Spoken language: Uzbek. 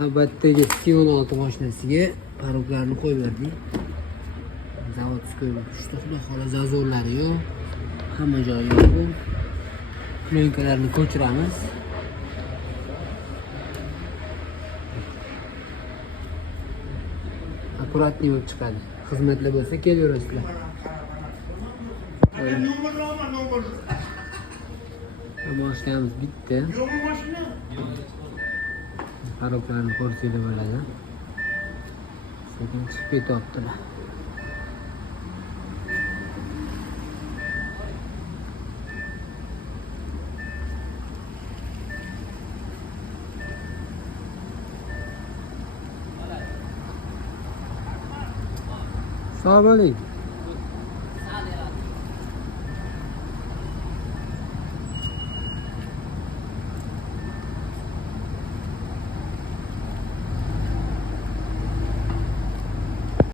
Navbatdagi C16 mashinasiga paroklarni qo'yib berdik. Zavod ko'rib tushdi. Xudo xola zazorlari yo'q. Hamma joyi yo'q. Plyonkalarni ko'chiramiz. Akkuratli bo'lib chiqadi. Xizmatlar bo'lsa kelaverasizlar. Mashinamiz bitta. Paroklarni ko'rsanglar bo'ladi. Sekin chiqib ketyaptilar. Sağ oling.